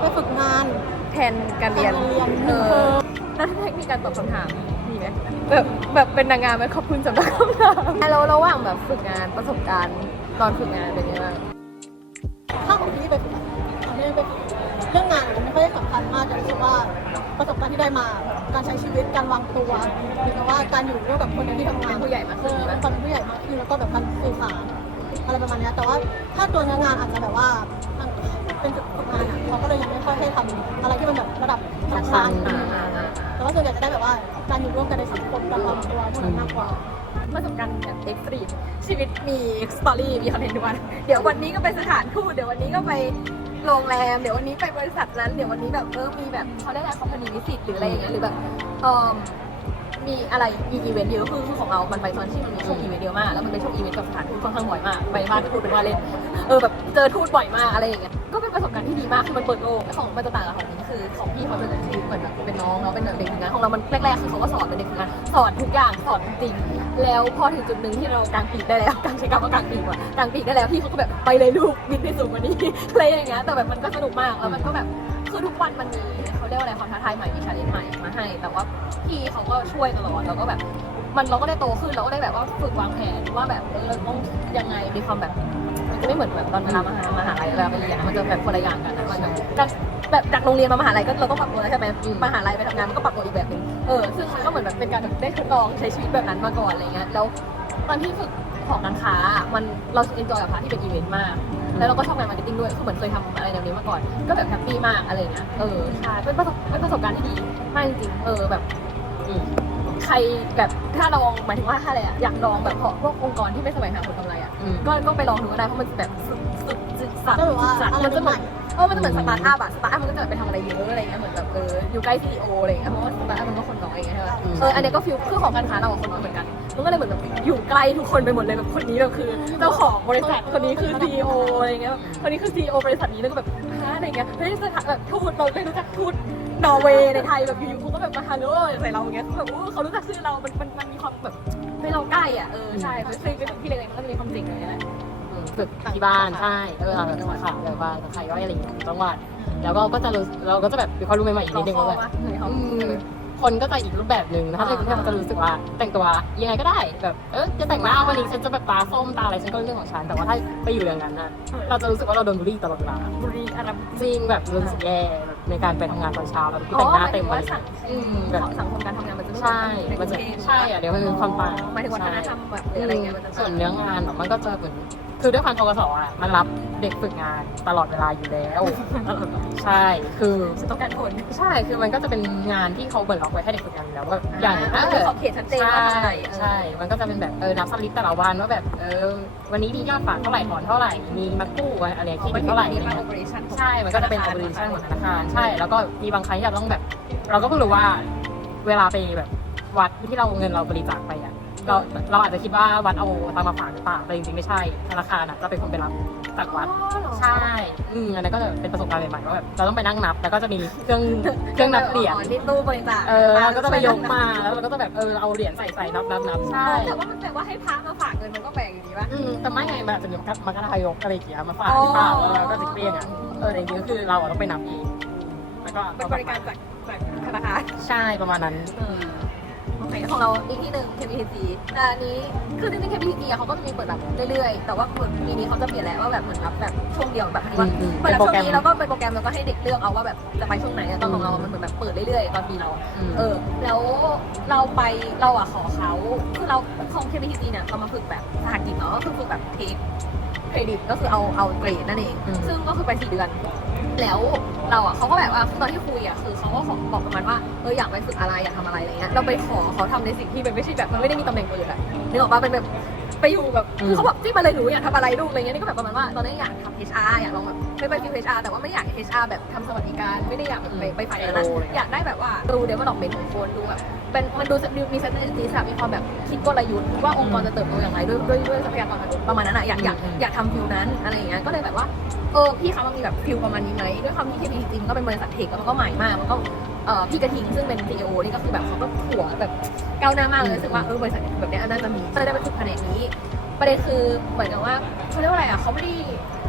ไปฝึกงานแทนการเรียนการเรียนเออแล้วเทคนิคการตอบคำถามมีไหมแบบแบบเป็นนางงามไหมขอบคุณสำหรับคำถามแล้วระหว่างแบบฝึกงานประสบการณ์ตอนฝึกงานเป็นยังไงบ้างถ้าของที่ไปฝึกอะของที่ไปฝึกเรื่องงานมันไม่ค่อยสำคัญมากแต่รู้สึกว่าประสบการณ์ที่ได้มาการใช้ชีวิตการวางตัวหรือว่าการอยู่ร่วมกับคนในที่ทำงานเป็นผู้ใหญ่มากขึ้นเออไหมเป็นผู้ใหญ่มากขึ้นแล้วก็แบบการสื่อสารอะไรประมาณเนี้ยแต่ว่าถ้าตัวเนื้องานอาจจะแบบว่ามัน เป็นจุดฝึกงานอะเขาก็เลยยังไม่ค่อยให้ทำอะไรที่มันแบบระดับสำคัญอ่าอ่าอ่าแต่ว่าส่วนใหญ่จะได้แบบว่าการอยู่ร่วมกันในสังคมการวางตัวพวกนั้นมากกว่าประสบการณ์แบบเอ็กซ์ตรีมชีวิตมีสตอรี่มีคอนเทนต์ทุกวัน เดี๋ยววันนี้ก็ไปสถานทูตเดี๋ยววันนี้ก็ไปโรงแรม เดี๋ยววันนี้ไปบริษัทนั้น เดี๋ยววันนี้แบบเออมีแบบเขาได้งานคอมพานีวิสิตหรืออะไรอย่างเงี้ยหรือแบบเออ มีอะไรมีอีเวนต์เยอะคือคือของเรา มันไปตอนที่มันมีช่วงอีเวนต์เยอะมาก แล้วมันเป็นช่วงอีเวนต์กับสถานทูตค่อนข้างบ่อยมาก ไปบ้านทูตเป็นว่าเล่น เออแบบเจอทูตบ่อยมากอะไรอย่างเงี้ย ก็เป็นประสบการณ์ที่ดีมาก คือมันเปิดโลกของมันจะต่างกับของนี้คือของพี่เขาเป็นแบบชีวิตเหมือนแบบเป็นน้องเนาเป็นแบบเด็กฝึกงานของเรา มันแรกๆคือเขาก็สอนเป็นเด็กฝึกงาน สอนทุกอย่าง สอนจริง แล้วพอถึงจุดหนึ่งที่เรากางปีกได้แล้ว กางใช้คำว่ากางปีกว่ากางปีกได้แล้วพี่เขาก็แบบไปเลยลูกบินไปสูงกว่านี้อะไรอย่างเงี้ย แต่แบบมันก็สนุกมาก แล้วมันก็แบบคือทุกวันมันมี เขาเรียกว่าอะไรความท้าทายใหม่มีชาเลนจ์ใหม่มาให้ แต่ว่าพี่เขาก็ช่วยตลอดแล้วก็แบบ มันเราก็ได้โตขึ้นเราก็ได้แบบว่าฝึกวางแผนว่าแบบเออเราต้องยังไงมีความแบบมันจะไม่เหมือนแบบตอนเวลามหามหาลัยเวลาไปเรียนมันจะแบบคนละอย่างกันนะมันแบบจากแบบจากโรงเรียนมามหาลัยก็เราต้องปรับตัวแล้วใช่ไหมมหาลัยไปทำงานมันก็ปรับตัวอีกแบบหนึงเออซึ่งมันก็เหมือนแบบเป็นการแบบได้ทดลองใช้ชีวิตแบบนั้นมาก่อนอะไรเงี้ยแล้วตอนที่ฝึก ของการค้าอะมันเราเอนจอยกับพาร์ทที่เป็นอีเวนต์มาก แล้วเราก็ชอบงานมาร์เก็ตติ้งด้วย คือเหมือนเคยทำอะไรแบบนี้มาก่อน ก็แบบแฮปปี้มากอะไรเงี้ย เออ ใช่ เป็นประสบเป็นประสบการณ์ที่ดีมากจริงๆเออแบบอืมใครแบบถ้าลองหมายถึงว่าถ้าอะไรอะอยากลองแบบพวกองค์กรที่ไม่แสวงหาผลกำไรอะก็ก็ไปลองดูก็ได้เพราะมันแบบสุดสุดสุดสัตว์ก็แบบว่าสัตว์อะไรมันจะเหใหมืม่อนเออมันจะเหมือนสตาร์ทอัพอะสตาร์ทอัพมันก็จะแบบไปทำอะไรเยอะอะไรเงี้ยเหมือนแบบเอออยู่ใกล้ซีอีโออะไรเงี้ยเพราะว่าสตาร์ทอัพมันก็คนน้อยอย่างเงี้ยใช่ปะเอออันเนี้ยก็ฟิลคือของการค้าเราอะคนน้อยเหมือนกัน มันก็เลยเหมือนแบบอยู่ใกล้ทุกคนไปหมดเลยแบบคนนี้แบบคือเจ้าของบริษัทคนนี้คือซีอีโออะไรเงี้ยคนนี้คือซีอีโอบริษัทนี้แล้วก็แบบฮะอะไรเงี้ยเฮ้ยสถานแบบทูตเราได้รู้จักทูตนอร์เวย์ในไทยแบบอยู่ๆเขาก็แบบมาฮัลโหลใส่เราอย่างเงี้ยคือแบบอู้เขารู้จักชื่อเรา มันมันมันมีความแบบไม่เราใกล้อะเออใช่มันเคยเป็นที่เล็กๆมันก็จะมีความจริงอะไรเงี้ยแหละฝึกที่บ้านใช่เออแบบสาขาแบบว่าใครว่าอะไรอย่างเงี้ยจังหวัดแล้วก็ก็จะรู้เราก็จะแบบมีความรู้ใหม่ๆอีกนิดนึงรอว่าคแบอบ มาเลยเขาอืมคนก็จะอีกรูปแบบหนึ่งถ้าในกรุงเทพมันจะรู้สึกว่าแต่งตัวยังไงก็ได้แบบเออจะแต่งหน้าวันนี้ฉันจะแบบตาส้มตาอะไรฉันก็เรื่องของฉันแต่ว่าถ้าไปอยู่อย่างนั้นน่ะเราจะรู้สึกว่าเราโดนบูลลี่ตลอดเวลาบุรีอารัมจริงแบบรู้สึกแย่แบบในการไปทำงานตอนเช้าแบบที่แต่งหน้าเต็มว่าเลยสังอืมแบบสังคมการทำงานมันจะใช่มันจะใช่อะเดี๋ยวมันเป็นความต่างหมายถึงวัฒนธรรมแบบอะไรเงี้ยมันจะส่วนเนื้องานแบบมันก็จะเหมือน คือด้วยความทกศอะมันรับเด็กฝึกงานตลอดเวลาอยู่แล้ว ใช่คือฉันต้องการคนใช่คือมันก็จะเป็นงานที่เขาเหมือนล็อกไว้ให้เด็กฝึกงานอยู่แล้วว่าอย่างอ่าเออขอบเขตชัดเจนใช่ว่าทำไหนใช่ มันก็จะเป็นแบบเออนับสลิปแต่ละวันว่าแบบเออวันนี้มียอดฝากเท่าไหร่ถอนเท่าไหร่มีมากู้อะไรคิดถึงเท่าไหร่อะไรมาเงี้โอยเปอเรชั่นใช่ มันก็จะเป็น operation ของธนาคาร ใช่ แล้วก็มีบางครั้งที่เราต้องแบบ เราก็เพิ่งรู้ว่าเวลาไปแบบวัดที่เราเงินเราบริจาคไปอะ เราเราอาจจะคิดว่าวัดเอาตังค์มาฝากหรือเปล่าแต่จริงๆไม่ใช่ธนาคารอะจะเป็นคนไปรับจากวัด ใช่อืมอันนั้นก็จะเป็นประสบการณ์ใหม่ๆว่าแบบเราต้องไปนั่งนับ แล้วก็จะมีเครื่องเครื่องนับเหรียญ ที่ตู้บริจาคเออเราก็จะไปยกมา แล้วเราก็จะแบบเออเอาเหรียญใส่ใส่นับนับนับใช่ แต่ว่ามันแต่ว่าให้พระมาฝากเงินมันก็แปลกอยู่ดีป่ะ อืมแต่ไม่ไงมันอาจจะมีมากระทายกอะไรอย่างเงี้ยมาฝากที่เปล่าแล้วเราก็จะเกลี้ยงอะเออแต่จริงๆก็คือเราอะต้องไปนับเองแล้วก็เป็นบริการจากจากธนาคารใช่ประมาณนั้นโอเค ของเราอีกที่หนึ่ง KBTG แต่อันนี้คือจริงๆ KBTG อะเขาก็จะมีเปิดแบบเรื่อยๆ แต่ว่าเหมือนปีนี้เขาจะเปลี่ยนแล้วว่าแบบเหมือนรับแบบช่วงเดียวแบบว่าอืมเปิดรับช่วงนี้แล้วก็เป็นโปรแกรมแล้วก็ให้เด็กเลือกเอาว่าแบบจะไปช่วงไหนอะตอนของเรา มันเหมือนแบบเปิดเรื่อยๆ ตอนปีเราอะมเออ แล้วเราไปเราอะขอเขาคือเราของ KBTG เนี่ยเรามาฝึกแบบสหกิจเนาะก็คือฝึกแบบเทคเครดิตก็คือเอาเอาเกรดนั่นเอง อืม ซึ่งก็คือไปสี่เดือน แล้วเราอะเขาก็แบบว่าตอนที่คุยอะคือเขาก็ขอบอกประมาณว่าเอออยากไปฝึกอะไรอยากทำอะไรอะไรเงี้ยเราไปขอเขาทำในสิ่งที่มันไม่ใช่แบบมันไม่ได้มีตำแหน่งเปิดอะนึกออกปะเป็นแบบไปอยู่แบบคือเขาบอกที่มาเลยหนูอยากทำอะไรลูกอะไรเงี้ยนี่ก็แบบประมาณว่าตอนนี้อยากทำ HR อยากลองแบบไปไปฟิว HR แต่ว่าไม่อยาก HR แบบทำสวัสดิการไม่ได้อยากแบบไปไปฝ่ายนั้นนะอยากได้แบบว่าดูเดเวลลอปเมนต์ของคนดูแบบ เป็นมันดูดูมีเซนต์ดีสมีความแบบคิดกลยุทธ์ว่าองค์กรจะเติบโตอย่างไรด้วยด้วยด้วยทรัพยากรมนุษย์ประมาณนั้นอะอยากอยากอยากทำฟิวนั้นอะไรอย่างเงี้ยก็เลยแบบว่าเออพี่คะมันมีแบบฟิลประมาณนี้ไหมด้วยความที่ KPT จริงๆก็เป็นบริษัทเทคแล้วมันก็ใหม่มากมันก็เอ่อพี่กระทิงซึ่งเป็น CEO นี่ก็คือแบบเขาก็หัวแบบก้าวหน้ามากเลยรู้สึกว่าเออบริษัทแบบเนี้ยน่าจะมีก็เลยได้ไปฝึกแผนกนี้ประเด็นคือเหมือนกับว่าเขาเรียกว่าอะไรอะเขาไม่ได้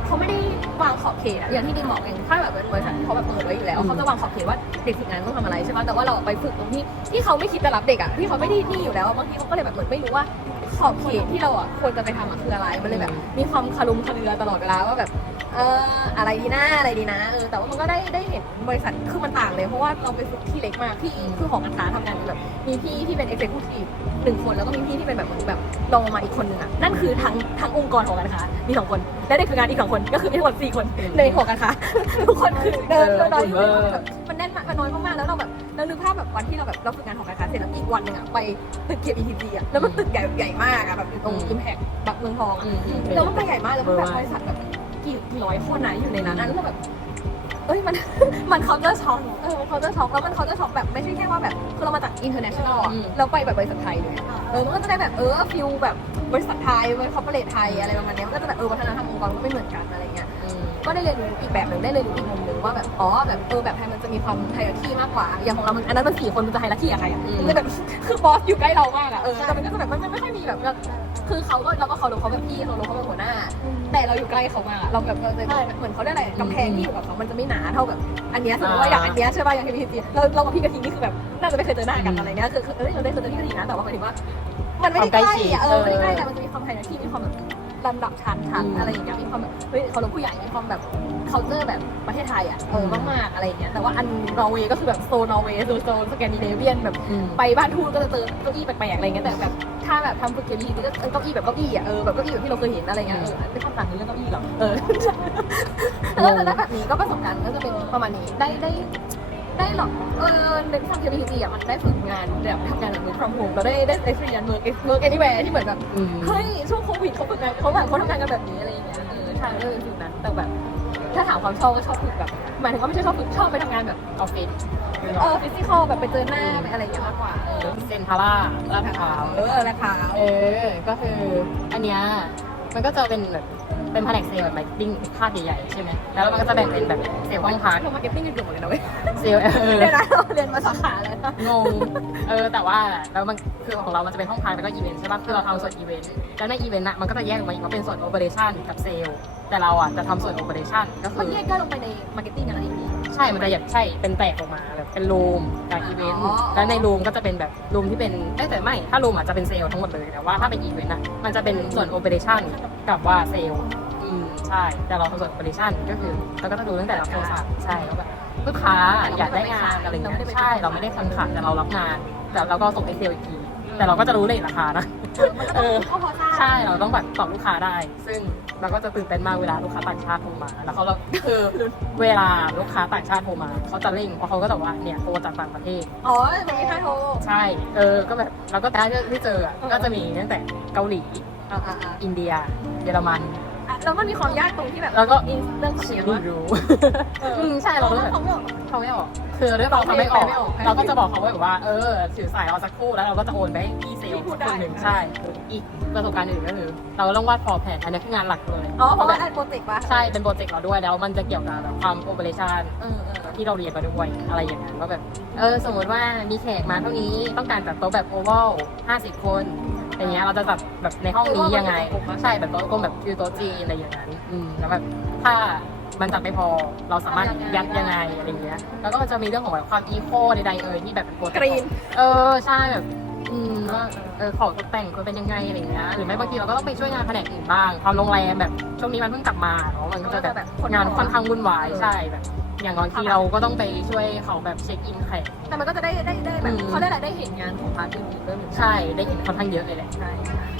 เขาไม่ได้วางขอบเขตอะอย่างที่ดิมบอกเองถ้าแบบเป็นบริษัทเขาแบบเปิดไว้อยู่แล้วเขาจะวางขอบเขตว่าเด็กฝึกงานต้องทำอะไรใช่ไหมแต่ว่าเราไปฝึกตรงที่ที่เขาไม่คิดจะรับเด็กอะที่เขาไม่ได้นี่อยู่แล้วบางทีเขาก็เลยแบบเหมือนไม่รู้ว่าขอบเขตที่เราอะควรจะไปทำอะคืออะไรมันเลยแบบ มีความคารุมคาเรือตลอดเวลาว่าแบบเอออะไรดีนะอะไรดีนะเออแต่ว่ามันก็ได้ได้เห็นบริษัทคือมันต่างเลยเพราะว่าเราไปฝึกที่เล็กมากที่คือหอการค้าทำงานแบบมีพี่ที่เป็น executive หนึ่งคนแล้วก็มีพี่ที่เป็นแบบเหมือนแบบรองลงมาอีกคนหนึ่งอะนั่นคือทั้งทั้งองค์กรของการค้ามีสองคนและเด็กฝึกงานอีกสองคนก็คือมีทั้งหมดสี่คนในหอการค้าทุกคนคือเดินเดินน้อยอยู่แบบมันแน่นมากมันน้อยมากๆแล้วเราแบบเรานึกภาพแบบวันที่เราแบบเราฝึกงานหอการค้าเสร็จแล้วอีกวันหนึ่งอะไปตึกเกียร์ ETG อะแล้วมันตึกใหญ่ใหญ่มากอะแบบอยู่ตรง Impact แบบเมืองทองอะอืมอืมแล้วมันไปใหญ่มากแล้วมันแบบบริษัทแบบกี่กี่ร้อยคนนะอยู่ในนั้นนะแล้วก็แบบ เอ้ยมัน มันเขาจะช็อกเออเขาจะช็อกแล้วมันเขาจะช็อกแบบไม่ใช่แค่ว่าแบบคือเรามาจาก international อะอืมเราไปแบบบริษัทไทยเลยอะเออมันก็จะได้แบบเออฟิลแบบบริษัทไทยบริษัทคอร์ปอเรทไทยอะไรประมาณเนี้ยมันก็จะแบบเออวัฒนธรรมองค์กรก็ไม่เหมือนกันอะไรเงี้ยอืมก็ได้เรียนรู้อีกแบบหนึ่งได้เรียนรู้อีกมุมหนึ่งว่าแบบอ๋อแบบเออแบบไทยมันจะมีความไฮรัคีมากกว่า อย่างของเรามันอันนั้นมันสี่คนมันจะไฮรัคีอะใครอะอืมมันแบบคือบอสอยู่ใกล้เรามากอะเออแต่มันก็จะแบบมันไม่ค่อยมีแบบ คือเขาก็เราก็เขาดูเขาแบบพี่เราดูเขาเป็นหัวหน้า แต่เราอยู่ใกล้เขามากอะเราแบบเราจะเหมือนเขาได้อะไรกำแพงที่อยู่กับเขามันจะไม่หนาเท่าแบบอันเนี้ยสมมติว่าอย่างอันเนี้ยใช่ป่ะอย่างที่พี่จีเราเรากับพี่กระทิงนี่คือแบบน่าจะไม่เคยเจอหน้ากันอะไรเงี้ยคือคือเอ้ยเราได้เจอพี่กระทิงนะแต่ว่าหมายถึงว่า มันไม่ได้ใกล้อะเออไม่ได้ใกล้แต่มันจะมีความไฮรัคีมีความแบบ ลำดับชั้นชั้นอะไรอย่างเงี้ยมีความแบบเฮ้ยเขาลงผู้ใหญ่มีความแบบ culture แบบประเทศไทยอะเออมากๆอะไรอย่างเงี้ยแต่ว่าอันนอร์เวย์ก็คือแบบโซนนอร์เวย์โซนโซนสแกนดิเนเวียนแบบอืมไปบ้านทูตก็จะเจอเก้าอี้แปลกๆอะไรเงี้ยแต่แบบถ้าแบบทำฝึกเกมดีก็เก้าอี้แบบเก้าอี้อะเออแบบเก้าอี้แบบที่เราเคยเห็นอะไรเงี้ยเออไม่ต้องต่างในเรื่องเก้าอี้หรอกเออแล้วแล้วแบบนี้ก็ประสบการณ์ก็จะเป็นประมาณนี้ได้ได้ ได้หรอกเออในทำเกมดีอะมันได้ฝึกงานแบบทำงานแบบ work from home เราได้ได้ experience work work anywhere ที่เหมือนแบบอืมเฮ้ยช่วงโควิดเขาฝึกงานเขาแบบเขาทำงานกันแบบนี้อะไรอย่างเงี้ยเออใช่เรื่องฟิลนั้นแต่แบบถ้าถามความชอบก็ชอบฝึกแบบหมายถึงว่าไม่ใช่ชอบฝึกชอบไปทำงานแบบออฟฟิศเออฟิสิกอลแบบไปเจอหน้าไปอะไรอย่างเงี้ยมากกว่าเออเซนทาร่าลาดพร้าวเออราคาเออก็คืออันเนี้ยมันก็จะเป็นแบบ เป็นแผนกเซลล์แบบมาร์เก็ตติ้งภาคใหญ่ๆใช่ไหมแล้วมันก็จะแบ่งเป็นแบบเซลล์ห้องพักเรามาร์เก็ตติ้งกันเกือบหมดเลยนะเว้ยเซลล์เออเรียนเราเรียนมาสาขาเลยนะงงเออแต่ว่าแล้วมันคือของเรามันจะเป็นห้องพักแล้วก็อีเวนต์ใช่ป่ะคือเราทำส่วนอีเวนต์แล้วในอีเวนต์น่ะมันก็จะแยกออกมาอีกว่าเป็นส่วนโอเปอเรชั่นกับเซลล์แต่เราอะจะทำส่วนโอเปอเรชั่นก็คือแยกก็ลงไปในมาร์เก็ตติ้งอะไรอีก ช่ มันจะแบบใช่ เป็นแตกออกมาแบบเป็นรูมกับอีเวนต์อ๋อแล้วในรูมก็จะเป็นแบบรูมที่เป็นเอ้ยแต่ไม่ ถ้ารูมอาจจะเป็นเซลล์ทั้งหมดเลย แต่ว่าถ้าเป็นอีเวนต์อะ มันจะเป็นส่วนโอเปอเรชั่นกับว่าเซลล์ อืม ใช่ แต่เราทำส่วนโอเปอเรชั่นก็คือเราก็จะดูตั้งแต่รับโทรศัพท์ใช่แล้วแบบลูกค้าอยากได้งานอะไรเงี้ยใช่ เราไม่ได้ทำขายแต่เรารับงาน แต่เราก็ส่งให้เซลล์อีกที แต่เราก็จะรู้เลยราคานะ เออเขาพอทราบใช่เราต้องแบบตอบลูกค้าได้ ซึ่งเราก็จะตื่นเต้นมากเวลาลูกค้าต่างชาติโทรมา แล้วเขาเราคือเวลาลูกค้าต่างชาติโทรมาเขาจะเร่งเพราะเขาก็จะบอกว่าเนี่ยโทรจากต่างประเทศ อ๋อมันมีค่าโทรใช่ เออ ก็แบบเราก็ได้ที่เจออะก็จะมีตั้งแต่เกาหลี อ่าอ่าอ่าอินเดีย เยอรมัน แล้วมันมีความยากตรงที่แบบแล้วก็อินเรื่องของเสียงไม่ว่ารู้เอออืมใช่เราก็แบบเขาไม่ออกเขาไม่ออกคือเรื่องเราทำไม่ออกไม่ออกเราก็จะบอกเขาไว้แบบว่า เออถือสายเราสักครู่แล้วเราก็จะโอนไปให้พี่เซลล์คนหนึ่งใช่ อีกประสบการณ์อื่นก็คือเราก็ต้องวาดพอแผนอันนี้คืองานหลักเลยอ๋อเพราะแบว่าบอันโปรเจกต์ป่ะใช่เป็นโปรเจกต์เราด้วยแล้วมันจะเกี่ยวกับแบบความโอเปอเรชั่นเออเออที่เราเรียนมาด้วยอะไรอย่างนั้นว่าแบบเออสมมติว่ามีแขกมาเท่านี้ต้องการจัดโต๊ะแบบโอเวล50 คน อย่างเงี้ยเราจะจัดแบบในห้องนี้ยังไงใช่แบบโต๊ะกลมแบบฟิวโต๊ะจีนอะไรอย่างนั้นอืมแล้วแบบถ้ามันจัดไม่พอเราสามารถยัดยังไงอะไรเงี้ยแล้วก็มันจะมีเรื่องของแบบความอีโคใดๆเอ่ยที่แบบเป็นโปรเจกกต์รีนเออใช่แบบ อืมว่าเออของตกแต่งควรเป็นยังไงอะไรเงี้ยหรือไม่บางทีเราก็ต้องไปช่วยงานแผนกอื่นบ้างความโรงแรมแบบช่วงนี้มันเพิ่งกลับมาเนาะมันก็จะแบบงานค่อนข้างวุ่นวายใช่แบบ อย่างบางทีเราก็ต้องไปช่วยเขาแบบเช็คอินแขก แต่มันก็จะได้ได้ได้แบบอืม เขาได้อะไรได้เห็นงานของพาร์ทอื่นๆด้วยเหมือนกันใช่ได้เห็นค่อนข้างเยอะเลยแหละใช่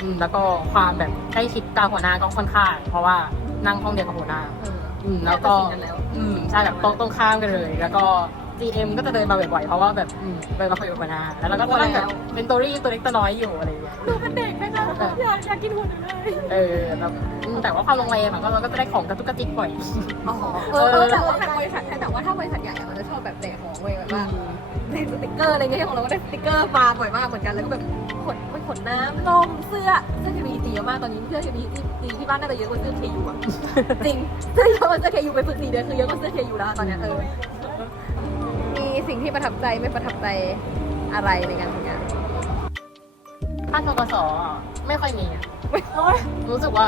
อืมแล้วก็ความแบบใกล้ชิดกับหัวหน้าก็ค่อนข้าง เพราะว่านั่งห้องเดียวกับหัวหน้า เอออืมแล้วก็ น่าจะชินกันแล้ว อืมใช่แบบตรงตรงข้ามกันเลย แล้วก็ GM ก็จะเดินมาบ่อยๆ เพราะว่าแบบอืมเดินมาคุยกับหัวหน้าแล้วเราก็จะนั่งแบบเป็นตัวรี่ตัวเล็กตัวน้อยอยู่อะไรอย่างเงี้ย ดูเป็นเด็กนะคะอยากอยากกินหุ่นอยู่เลยเออแล้วอืมแต่ว่าความโรงแรมอะก็เราก็จะได้ของกระตุกกระติกบ่อย อ๋อเออเออแต่ว่าทางบริษัทแต่ว่าถ้าบริษัทใหญ่อะมันจะชอบแบบแจกของเว้ยแบบว่าแจกสติกเกอร์อะไรเงี้ยของเราก็ได้สติกเกอร์มาบ่อยมากเหมือนกันแล้วก็แบบขนไปขนน้ำนมเสื้อเสื้อทีวีตีเยอะมากตอนนี้เสื้อทีวีตีที่บ้านน่าจะเยอะกว่าเสื้อเคยูอะจริงเสื้อเยอะกว่าเสื้อเคยูไปฝึกสี่เดือนคือเยอะกว่าเสื้อเคยูแล้วตอนเนี้ยเออมี สิ่งที่ประทับใจไม่ประทับใจอะไรในการทำงานค่าทกศอะอืไม่ค่อยมีอะโอ้ยรู้สึกว่า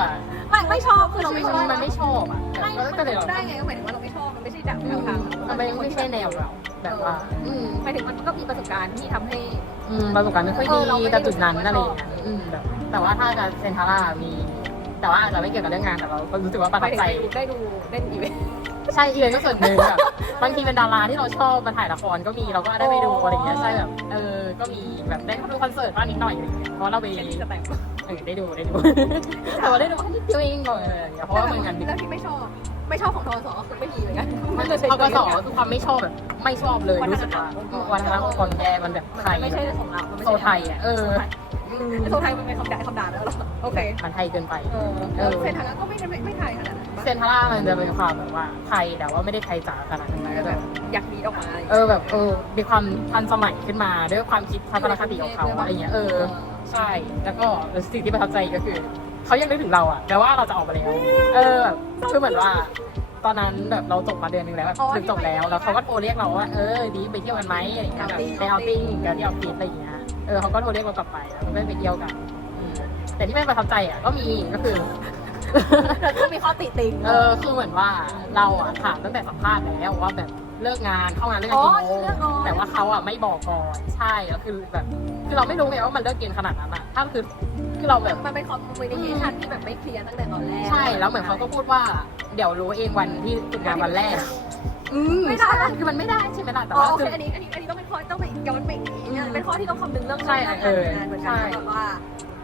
ไม่ไม่ชอบคือเราไม่ชอบมันไม่ชอบอะไม่ก็มันก็เลยรู้ได้ไงก็หมายถึงว่าเราไม่ชอบมันไม่ใช่แบบแนวทางมันไม่ไม่ใช่แนวเราแบบว่าอืมหมายถึงมันก็มีประสบการณ์ที่ทำให้อืมประสบการณ์ไม่ค่อยเออเราดีไม่ได้แต่จุดนั้นรู้สึกว่าอะไรอย่างเงี้ยอืมแบบแต่ว่าถ้าการเซนทาร่ามี แต่ว่าอาจจะไม่เกี่ยวกับเรื่องงานแต่เราก็รู้สึกว่าประหมาทัยบถึงใจได้ดูได้ดูเล่นอีเวนต์ ใช่อีเวนต์ก็ส่วนหนึ่งแบบบางทีเป็นดาราที่เราชอบมาถ่ายละครก็มีเราก็ได้ไปดูอะไรอย่างเงี้ยใช่แบบเออก็มีแบบได้ดูคอนเสิร์ตบ้างนิดหน่อยอะไรอย่างเงี้ยเพราะเราไปแค่นี้จะแต่งเออได้ดูได้ดูแต่ว่าได้ดูแค่นิดเดียวเองก่อนอะไรอย่างเงี้ยเพราะว่ามันงานดึกแล้วที่ไม่ชอบ ไม่ชอบของทอสอคือไม่มีเหมือนกันมันเป็นพกสคือความไม่ชอบแบบไม่ชอบเลยรู้สึกว่าวัฒนธรรมองค์กรแกมันแบบไทยไม่ใช่ของเรามันไม่โซใช่ไทยอะเออ โซไทยมันเป็นคำด่าคำด่าแล้วเหรอโอเคมันไทยเกินไป เออเออเซนทาร่าก็ไม่ไม่ไม่ไทยขนาดนั้นเซนทาร่ามันจะเป็นความแบบว่าไทยแต่ว่าไม่ได้ไทยจ๋าขนาดนั้นแบแบบบอยากมีออกมาเออแบบเออมีความทันสมัยขึ้นมาด้วยความคิดทัศนคติของเขาอะไรเงี้ยเออใช่แล้วก็สิ่งที่ประทับใจก็คือเขายังนึกถึงเราอะแต่ว่าเราจะออกมาแล้วเออแบบคือเหมือนว่าตอนนั้นแบบเราจบมาเดือนหนึงแล้วแบบถึงจบแล้วแล้วเขาก็โทรเรียกเราว่าเออดีไปเที่ยวกันไหมอะไรอย่างเงี้ยแบบไปเอาติ้งกันที่ออฟฟิศอะไรอย่างเงี้ยเออเขาก็โทรเรียกเรากลับไปแล้วก็ได้ไปเที่ยวกันอืมแต่ที่ไม่ประทับใจอะก็มีก็คือ แล้วก็มีข้อติติงเออคือเหมือนว่าเราอะถามตั้งแต่สัมภาษณ์แล้วว่าแบบเลิกงานเข้างานเลิกงานกี่โมงแต่ว่าเขาอะไม่บอกก่อนใช่แล้วคือแบบ คือเราไม่รู้ไงว่ามันเลิกเย็นขนาดนั้นอะถ้าคือคือเราแบบ มันเป็นคอมมูนิเคชันที่แบบไม่เคลียร์ตั้งแต่ตอนแรกใช่แล้วเหมือนเขาก็พูดว่า เดี๋ยวรู้เองวันที่ฝึกงานวันแรก อืมไม่ได้ใช่คือมันไม่ได้ใช่ไหมล่ะแต่อ๋อว่าโอคืเคออันนี้อันนี้อันนี้ต้องเป็นข้อต้องไปย้อนไปอีกนิดนึงเป็นข้อที่ต้องคำนึงเรื่องใช่เรื่องเออการทำงานเหมือนกันใช่แบบว่า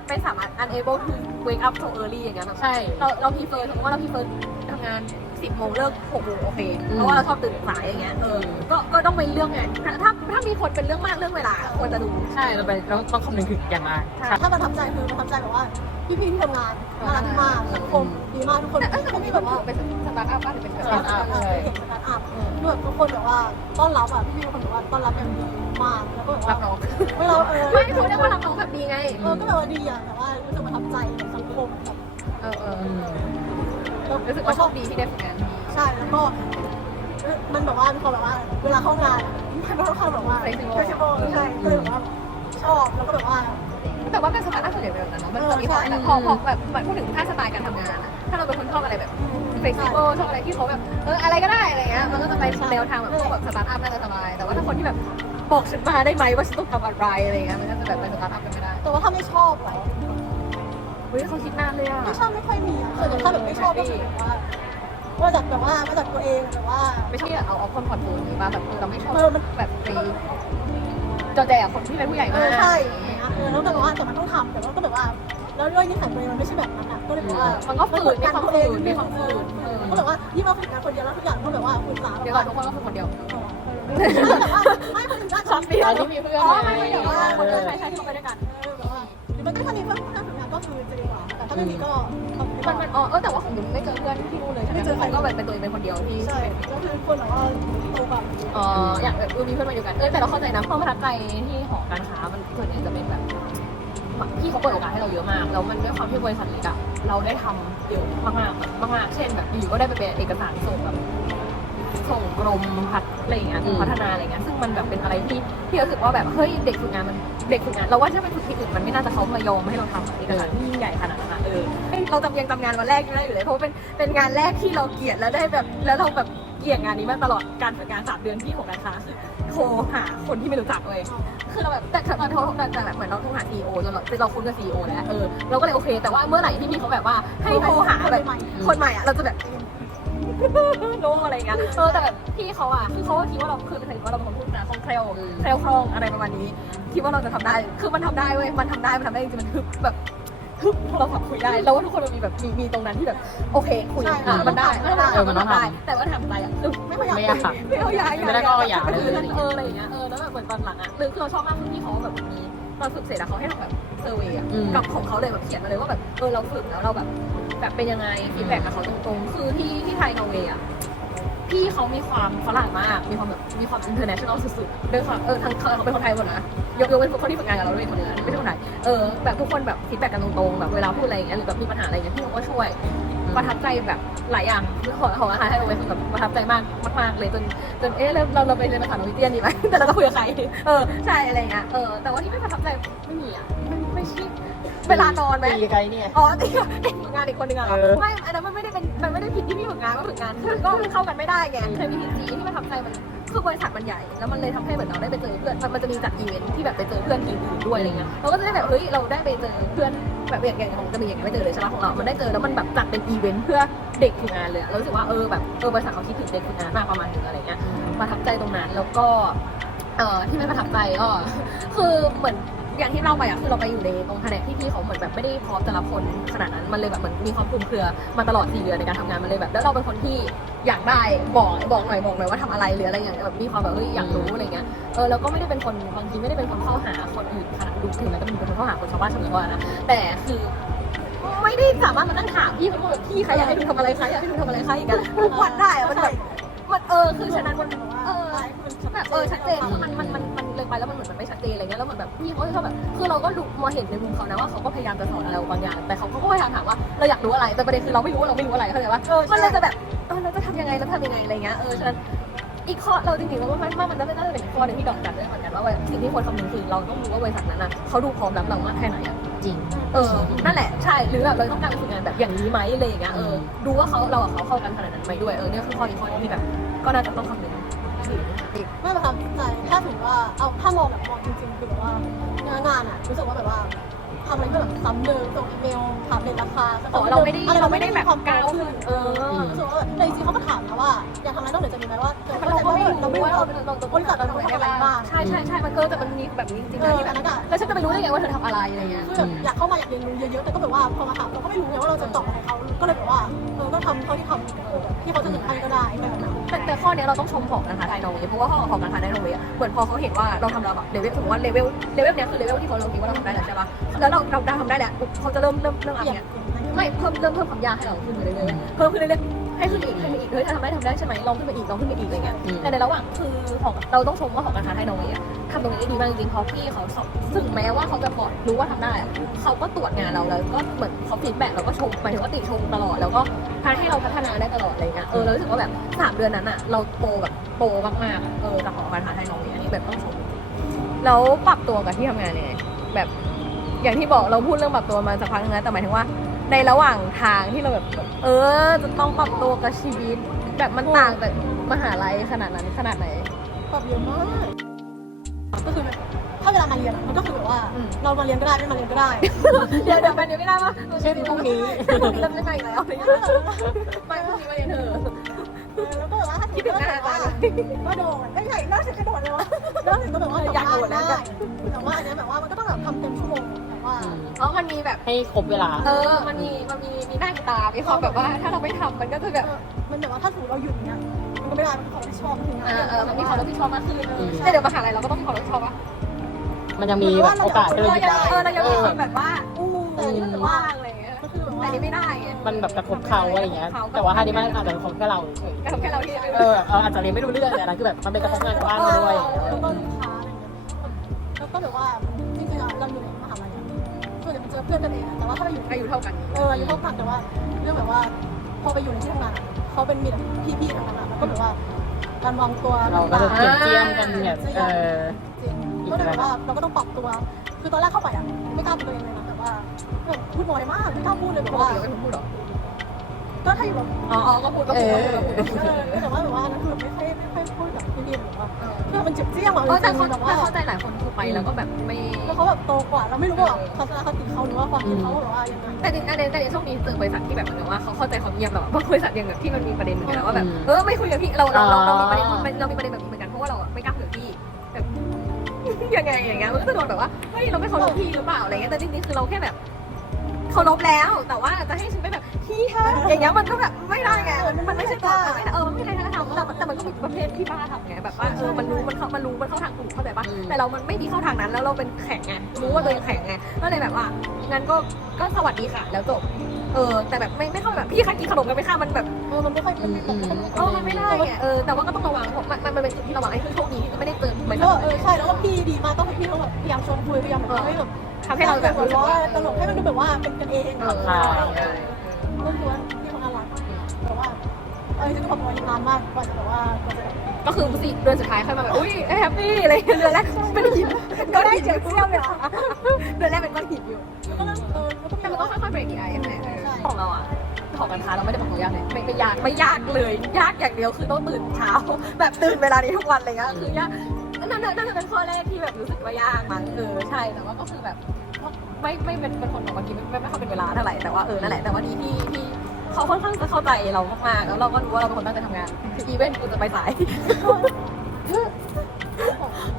ไม่สามารถ unable to wake up so early อย่างเงี้ยแบบใช่ เราเราพีเฟิร์สมมติว่าเราพีเฟิร์ทำงาน 10โมงเลิก6โมงโอเคอืมเพราะว่าเราชอบตื่นสายอย่างเงี้ย เออ ก็ก็ต้องเป็นเรื่องไงถ้าถ้าถ้ามีคนเป็นเรื่องมากเรื่องเวลาควรจะดู ใช่เราไปต้องต้องคำนึงถึงอย่างไรใช่ถ้าประทับใจคือประทับใจแบบว่าพี่ๆที่ทำงานน่ารักมากสังคมดีมากทุกคนแต่เอ้ยแต่เขาเขามีมีแบแบบบว่าว่าเป็นสตาร์ทอัพบ้านหรือเป็นแบบสตาร์ทอัพเห็นสตาร์ทอัพด้วยทุกคนแบบว่าต้อนรับอะพี่ๆทุกคนแบบว่าต้อนรับอย่างดีมากแล้วก็แบบรัว่าบน้องไม่เราเออไม่เขาเรียกว่ารับน้องแบบดีไงเออก็แบบว่าดีอะแต่ว่ารู้สึกประทับใจกับสังคมแบบเออเอออืม รู้สึกว่าโชคดีที่ได้ฝึกงานที่ใช่แล้วก็เออมันแบบว่ามีความแบบว่า เวลาเข้างานมันค่อนข้างแบบว่า flexible ใช่ก็เลยแบบว่าชอบแล้วก็แบบว่า แต่ว่าการสตาร์ทอัพส่วนใหญ่เป็นแบบนั้นเนาะมันจะมีพอแบบพอพอแบบเหมือนพูดถึงถ้าสไตล์การทำงานอะถ้าเราเป็นคนชอบอะไรแบบเฟสติวัลชอบอะไรที่เขาแบบเอออะไรก็ได้อะไรเงี้ยมันก็จะไปแนวทางแบบพวกแบบสตาร์ทอัพน่าจะสบาย แต่ว่าถ้าคนที่แบบบอกฉันมาได้ไหมว่าฉันต้องทำอะไรอะไรเงี้ยมันก็จะแบบไปสตาร์ทอัพกันไม่ได้แต่ว่าถ้าไม่ชอบอะ เฮ้ยเขาคิดนานเลยอะ ไม่ชอบไม่ค่อยมีอะส่วนใหญ่ถ้าแบบไม่ชอบก็คือแบบว่ามาจากแบบว่ามาจากตัวเองแบบว่า ไม่ใช่เอาเอาคนผ่อนปลนมาแบบเราไม่ชอบเออมัน แบบไปจอแจกับคนที่เป็นผู้ใหญ่เอมากอใช่เออแล้วก็แบบว่าแต่มันต้องทำแต่ว่าก็แบบว่า แล้วด้วยนิสัยตัวเองมันไม่ใช่แบบนั้นอะก็เลยแบบว่ามันก็ฝืนมีความฝืนมีความฝืนก็แบบว่ายิ่งมาฝึกงานคนเดียวแล้วทุกอย่างก็แบบว่าฝืนสาเดี๋ยวแบก่อบนทุกคนก็คือคนเดียวว่าไม่คนอื่นได้ช็อตเดียวอันนี้มีเพื่อนอ๋อไงไม่ไม่เดี๋ยวว่าคนเดียวใช้ใช้ที่เขาไปด้วยกันเออแบบว่าหรือมันก็ถ้ามีเพื่อนเพื่อนฝึกงาน ก็คือจะดีกว่าแต่ถ้าไม่มีก็มันมันอ๋อเออแต่ว่าของหนูไม่เจอเพื่อนที่นู่นเลยใช่ไหมไม่เจอใครก็แบบเป็นตัวเองเป็นคนเดียวที่ใช่ก็คือคนแบบว่าโตแบบอ๋ออย่างแบบเออมีเพื่อนมาอยู่กันเออแต่เราเข้าใจนะความประทับใจที่หอการค้ามันส่วนใหญ่จะเป็นแบบพี่เขาเปิดโอกาสให้เราเยอะมากแล้วมันด้วยความที่บริษัทเล็กอะเราได้ทำเยอะมากมากๆมากๆเช่นแบบอยู่ๆก็ได้ไปเป็นเอกสารส่งแบบ ส่งกรมพัฒน์อะไรอย่างเงี้ยอืม พัฒนาอะไรเงี้ยซึ่งมันแบบเป็นอะไรที่ที่รู้สึกว่าแบบเฮ้ยเด็กฝึกงานมันเด็กฝึกงานเราว่าถ้าเป็นฝึกที่อื่นมันไม่น่าจะเขามายอมให้เราทำเอกสารที่ยิ่งใหญ่ขนาดนั้นอะเออเฮ้ยเราจำยังจำงานวันแรกได้อยู่เลยเพราะว่าเป็นเป็นงานแรกที่เราเกลียดแล้วได้แบบแล้วเราแบบเกลียดงานนี้มาตลอดการฝึกงานสามเดือนที่ของการค้าคือโทรหาคนที่ไม่รู้จักเลย คือเราแบบแต่ตอนโทรแต่แต่แบบเหมือนเราโทรหาซีโอจนเราเราคุ้นกับซีโอแล้วเออเราก็เลยโอเค แต่ว่าเมื่อไหร่ที่พี่เขาแบบว่าให้โทรหาแบบคนใหม่อะเราจะแบบ โน้อะไรเงี้ยเออแต่แบบพี่เขาอะคือเขาก็คิดว่าเราคือเป็นคนว่าเราเป็นคนพูดนะคล่องแคล่วแคล่วคล่องอะไรประมาณนี้ คิดว่าเราจะทำได้ คือมันทำได้เว้ยมันทำได้มันทำได้จริงๆมันคือแบบฮึบโทรศัพท์คุยได้เราว่าทุกคนมันมีแบบมีมีตรงนั้นที่แบบโอเคคุยอะมันได้มันได้แต่ว่าทำใจอะคือไม่ค่อยอยากไม่อยากทไม่เอายาไม่ได้ก็เอายาเลเลยยเอออะไรอย่างเงี้ยเออแล้วแบบเหมือนตอนหลังอะหรือคือเราชอบมากคือพี่เขาแบบมีตอนฝึกเสร็จอะเขาให้ทำแบบเซอร์เวยอะอืม กับของเขาเลยแบบเขียนมาเลยว่าแบบเออเราฝึกแล้วเราแบบ แบบเป็นยังไงฟีดแบ็กกับเขาตรงๆคือที่ที่ไทยนอร์เวย์อะพี่เขามีความฝรั่งมาก มีความแบบมีความอินเตอร์เนชั่นแนลสุดๆด้วยความเออทั้งเขาเป็นคนไทยหมดนะยกยกเว้นคนที่ฝึกงานกับเราด้วยคนนึงไม่ใช่คนไทยเออแบบทุกคนแบบฟีดแบ็กกันตรงๆแบบเวลาพูดอะไรอย่างเงี้ยหรือแบบมีปัญหาอะไรอย่างเงี้ยพี่เขาก็ช่วยประทับใจแบบหลายอย่างของของอาหารไทยเอาไว้คือแบบประทับใจมากมากๆเลยจนจนเอ๊ะเราเราไปเรียนภาษาโนวิเตียนดีไหมแต่เราจะคุยกับใครเออใช่อะไรเงี้ยเออแต่ว่าที่ไม่ประทับใจไม่มีอะไม่ไม่ใช่ เวลานอนไหมตีไกลเนี่ย อ๋อติดติดฝึกงานอีกคนนึงอะเออ ไม่อันนั้นมันไม่ได้เป็นมันไม่ได้ผิดที่พี่ฝึกงานก็ฝึกงานคือก็เข้ากันไม่ได้ไงเคยมีผิดจีที่มันทำใจมันคือบริษัทมันใหญ่ แล้วมันเลยทำให้เหมือนเราได้ไปเจอเพื่อนมันมันจะมีจัดอีเวนท์ที่แบบไปเจอเพื่อนทีมอื่นด้วยอะไรเงี้ยเราก็จะได้แบบเฮ้ยเราได้ไปเจอเพื่อนแบบอย่างอย่างของจะมีอย่างไม่เจอเลยใช่ไหมของเรา มันได้เจอแล้วมันแบบจัดเป็นอีเวนท์เพื่อเด็กฝึกงานเลยอะเรารู้สึกว่าเออแบบเออบริษัทเขาคิดถึงเด็กฝึกงานมากประมาณนึงอะไรเงี้ย ประทับใจตรงนั้นแล้วก็เอ่อที่ไม่ประทับใจก็ คือเหมือน อย่างที่เราไปอะคือเราไปอยู่ในตรงแผนกที่พี่เขาเหมือนแบบไม่ได้พร้อมจะรับคนขนาดนั้นมันเลยแบบเหมือนมีความคลุมเครือมาตลอดสี่เดือนในการทำงานมันเลยแบบแล้วเราเป็นคนที่อยากได้บอกบอกหน่อยบอกหน่อยว่าทำอะไรหรืออะไรอย่างเงี้ยแบบมีความแบบเฮ้ยอยากรู้อะไรเงี้ยเออแล้วก็ไม่ได้เป็นคนบางทีไม่ได้เป็นคนเข้าหาคนอื่นขนาดดูถึงแม้จะเป็นคนเข้าหาคนชาวบ้านชาวเมืองก็นะแต่คือ ไม่ได้สามารถมานั่งถามพี่เขาว่าแบบพี่ใครอยากให้หนูทำอะไรคะอยากให้หนูทำอะไรคะอย่างเงี้ยทุกวันได้อะมันแบบมันเออคือฉะนั้นมันเออ แบบเออชัดเจนคือมันมันมันมันเลย ไปแล้วมันเหมือนมันไม่ชัดเจนอะไรเงี้ยแล้วเหมือนแบบพี่เขาก็แบบคือเราก็ดูมองเห็นในมุมเขานะว่าเขาก็พยายามจะสอนอะไรบางอย่างแต่เขาก็พยายามถามว่าเราอยากรู้อะไรแต่ประเด็นคือเราไม่รู้ว่าเราไม่รู้อะไรเข้าใจปะมันเลยจะแบบเออเราจะทำยังไงเราจะทำยังไงอะไรเงี้ยเออฉะนั้นอีกข้อเราจริงๆเราว่ามันว่ามันน่าจะเป็นอีกข้อหนึงที่ดอกจันด้วยเหมือนกันว่าสิ่งที่ควรคำนึงคือเราต้องรู้ว่าบริษัทนั้นน่ะเขาดูพร้อมรับเรามากแค่ไหนอะจริง เออ นั่นแหละ ใช่ หรือแบบเราต้องการไปฝึกงานแบบอย่างนี้ไหมอะไรอย่างเงี้ย เออ ดูว่าเขาเรากับเขาเข้ากันขนาดนั้นไหมด้วย เออเนี่ยคือข้อนี้ข้อนี้ที่แบบ ก็น่าจะต้องคำนึง ถึงไม่ประทับใจถ้าถือว่าเอาถ้ามองแบบมองจริงๆคือแบบว่าเนื้องานอะรู้สึกว่าแบบว่าทำอะไรเพื่อแบบซ้ำเดิมส่งอีเมลถามเรทราคาอ๋อเราไม่ได้อะเราไม่ได้แบบความก้าวขึ้ขึ้นนเอเอออรู้สึกว่าแบบแต่จริงๆเขาก็ถามนะว่าอยากทำอะไรนอกเหนือจากนี้ไหมว่า เออเราก็ไม่รู้เราไม่รู้ว่าว่าเราเราจะบริษัทเราต้องทำอะไรบ้างใช่ใช่ใช่มันก็แต่มันมีแบบนี้จริงเอๆนะอที่แบอันบนั้นอะแล้วฉันจะไปรู้ได้ไงว่าเธอทำอะไรอะไรเงี้ยคือแบบอยากเข้ามาอยากเรียนรู้เยอะๆแต่ก็แบบว่าพอมาถามเราก็ไม่รู้ไงว่าเราจะตอบอะไรเขาก็เลยแบบว่าเออก็ทำเท่าที่ทำเออแบบที่เขาจะถึงให้ก็ได้แบบนั้นแต่แต่ข้อเนี้ยเราต้องชมของนะคะไดโนเวเพราะว่าข้อของนะคะไดโนเวอะเหมือนพอเขาเห็นว่าเราทำแล้วแบบเลเวลสมมติว่าเลเวลเลเวลเนี้ยคือเลเวลที่เขาเราคิดว่าเราทำได้แล้วใช่ปะแล้วเราเราทำได้แล้วปุ๊บเขาจะเริ่มเริ่มเริ่มอัพเปลี่ยนเนี้ยไม่เพิ่มเริ่มเพิ่มความยากให้เราขึ้นไปเรื่อยๆเพิ่มขึ้นเรื่อยๆ ให้ขึ้นอีกขึ้นอีกเฮ้ยถ้าทำได้ทำได้ใช่ไหมลองขึ้นไปอีกลองขึ้นไปอีกอะไรเงี้ยอืม แต่ในระหว่างคือของเราต้องชมว่าของการค้าไทยนอร์เวย์อะทำตรงนี้ได้ดีมากจริงๆเพราะพี่เขาสอบถึงแม้ว่าเขาจะบอกรู้ว่าทำได้อะเขาก็ตรวจงานเราแล้วก็เหมือนเขาฟีดแบ็กเราก็ชมหมายถึงว่าติชมตลอดแล้วก็ทำให้เราพัฒนาได้ตลอดอะไรเงี้ยเออเรารู้สึกว่าแบบสามเดือนนั้นอะเราโตแบบโตมากๆอะเออจากของการค้าไทยนอร์เวย์อันนี้แบบต้องชม แล้วปรับตัวกับที่ทำงานยังไงแบบอย่างที่บอกเราพูดเรื่องปรับตัวมาสักพักนึงแล้วแต่หมายถึงว่า ในระหว่างทางที่เราแบบ เออจะต้องปรับตัวกับชีวิต แบบมันต่างจากมหาลัยขนาดนั้นขนาดไหน ปรับเยอะมาก ก็คือแบบถ้าเวลามาเรียนอะมันก็คือแบบว่า อืม เรามาเรียนก็ได้ไม่มาเรียนก็ได้ เดี๋ยวเดี๋ยวมันยังไม่ได้ปะเช่นพรุ่งนี้พรุ่งนี้เราจะไปอีกแล้วอะไรเงี้ยไม่พรุ่งนี้มาเรียนเถอะเออแล้วก็แบบว่าถ้าคิดถึงหน้าว่าจังก็โดนไม่ใช่น่าจะแค่โดนเลยวะน่าจะก็แบบว่าอยากโดนนะได้แต่ว่าอันเนี้ยแบบว่ามันก็ต้องแบบทำเต็มชั่วโมงแต่ ว่าอ๋อมันมีแบบ ให้ครบเวลา เออ มันมีมันมีมีหน้ามีตามีความแบบว่า ถ้าเราไม่ทำมันก็จะแบบเออมันแบบว่าถ้าสมมติเราหยุดเนี้ยมันก็ไม่ได้มันความรับผิดชอบถึงเออเออมันมีความรับผิดชอบมากขึ้นอืมแต่เดี๋ยวมหาลัยเราก็ต้องมีความรับผิดชอบปะมันยังมีแบบโอกาสให้เราเรายังได้เออเรายังมีความแบบว่าอู้แต่อันนี้มันแบบว่าว่างอะไรเงี้ยก็คือแบบแต่ว่าอันนี้ไม่ได้ไงมันแบบกระทบเขาอะไรเงี้ย แต่ว่าถ้านี้มันอาจจะกระทบแค่เราเฉยก็ทำแค่เราที่เออเอออาจจะเรียนไม่รู้เรื่องแต่อันนั้นคือแบบมันเป็นกระทบงานบ้านเราด้วยแล้วก็ลูกค้าอะไรเงี้ยแล้วก็แบบว่า เจอเพื่อนกันเองอะแต่ว่าถ้าเราอยู่อายุเท่ากัน เอออายุเท่ากันแต่ว่า เรื่องแบบว่าพอไปอยู่ในที่ทำงานอะเขาเป็นมิตรพี่ๆทำงานอะแล้วก็แบบว่าการวางตัวเราก็จะเจียมเจียมกันแบบเออจริงก็เลยแบบว่าเราก็ต้องปรับตัว คือตอนแรกเข้าไปอะไม่กล้าเป็นตัวเองเลยนะแต่ว่าแบบพูดน้อยมากไม่กล้าพูดเลยแบบปกว่าติเราเป็นคนพูดหรอก็ถ้าอยู่แบบอ๋อก็พูดก็พูดเออแต่ว่าแบบว่านั่นคือไม่ค่ อยไม่ค่อยพูดกับพี่ๆแบบว่าเพื่อมันจ็บเจี้ยงอะเออแต่เขาแต่เข้าใจหลายคนคือไปแล้วก็แบบไม่แล้วเขาแบบโตกว่าเราไม่รู้ว่าทัศนคติเขาหรือว่าความคิดเขาแบบว่ายังไงแต่จริงอันนี้แต่ในช่วงนี้เจอบริษัทที่แบบเหมือนว่าเขาเข้าใจเขามเงียบแบบว่าบริษัทยังแบบที่มันมีประเด็นเหมือนกันว่าแบบเออไม่คุยกับพี่เราเราเรามีประเด็นเรามีประเด็นแบบนี้เหมือนกันเพราะว่าเราไม่กล้าคุยกับพี่แบบยังไงอย่างเงี้ยมันก็จะโดนแบบว่าเฮ้ยเราไม่เคารพพี่หรือเปล่าอะไรเงี้ยแต่จริงๆคือเราแค่แบบเคารพแล้วแต่ว่าจะให้ฉันไปแบบพี่ฮะอย่างเงี้ยมันก็แบบไม่ได้ไงมันไม่ใช่กฎมันไม่เออมันไม่ใช่ การทำแต่แต่มันก็มีประเภทที่บ้าทำไงแบบว่าเออมันรู้มันเข้ามันรู้มันเข้าทางถูกเข้าใจปะแต่เรามันไม่มีเข้าทางนั้นแล้วเราเป็นแข็งไงรู้ว่าตัวเองแข็งไงก็เลยแบบว่างั้นก็ก็สวัสดีค่ะ แล้วจบเออแต่แบบไม่ไม่เข้าแบบพี่ใครกินขนมกันไหมคะมันแบบเออมันไม่ค่อยมันไม่ค่อยเออมันไม่ได้ไงเออแต่ว่าก็ต้องระวังเพราะมันมันมันเป็นจุดที่ระวังไอ้คือโชคดีที่ไม่ได้เจอเหมือนเออเออใช่แล้วก็พี่ดีมากต้องพี่เขาแบบพยายามชวนคุยพยายามแบบให้แบบทำให้เราแบบหัวเราะตลกให้มันดูแบบว่าเป็นกันเองเอแบบอก็คือว่า เออจริงๆผมรอนานมากกว่าจะแบบว่าก็คือสี่เดือนสุดท้ายค่อยมาแบบอุ้ยแฮปปี้อะไรเดือนแรกเป็นหินก็ได้เจอเพื่อนเลยเดือนแรกเป็นก้อนหินอยู่ก็เริ่มเออ break the ice เนี่ยใช่ของเราอะของการค้าเราไม่ได้ปรับตัวยากเลยไม่ไม่ยากไม่ยากเลย ยากอย่างเดียวคือต้องตื่นเช้า แบบตื่นเวลานี้ทุกวันอะไรเงี้ยคือยากนั่นนั่นนั่นเป็นข้อแรกที่แบบรู้สึกว่ายากมั้งเออใช่แต่ว่าก็คือแบบไม่ไม่เป็นเป็นคนของเมื่อกี้ไม่ไม่ไม่ค่อยเป็นเวลาเท่าไหร่แต่ว่าเออนั่นแหละแต่ว่าดีที่ที่ เขาค่อนข้างจะเข้าใจเรามากๆแล้วเราก็รู้ว่าเราเป็นคนตั้งใจทำงานคืออีเวนต์กูจะไปสาย